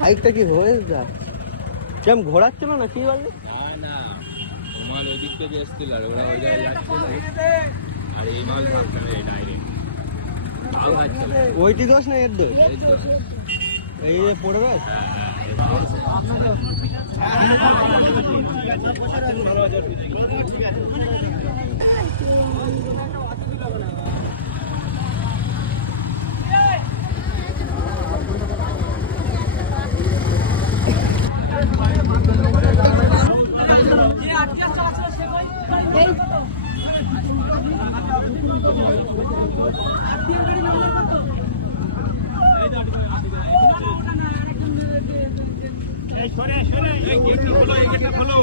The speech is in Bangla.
হাইটটা কি হয়ে যায় কেমন ঘোরাচ্ছিল না কি বলবে না তোমার ওই দিক থেকে এসছিল আর ওরা ওই জায়গায় যাচ্ছে আর এই মাল ভাবছে না ডাইরেক্ট ওইটি দোষ না এর দোষ এই যে পড়বে গেটটা খোলো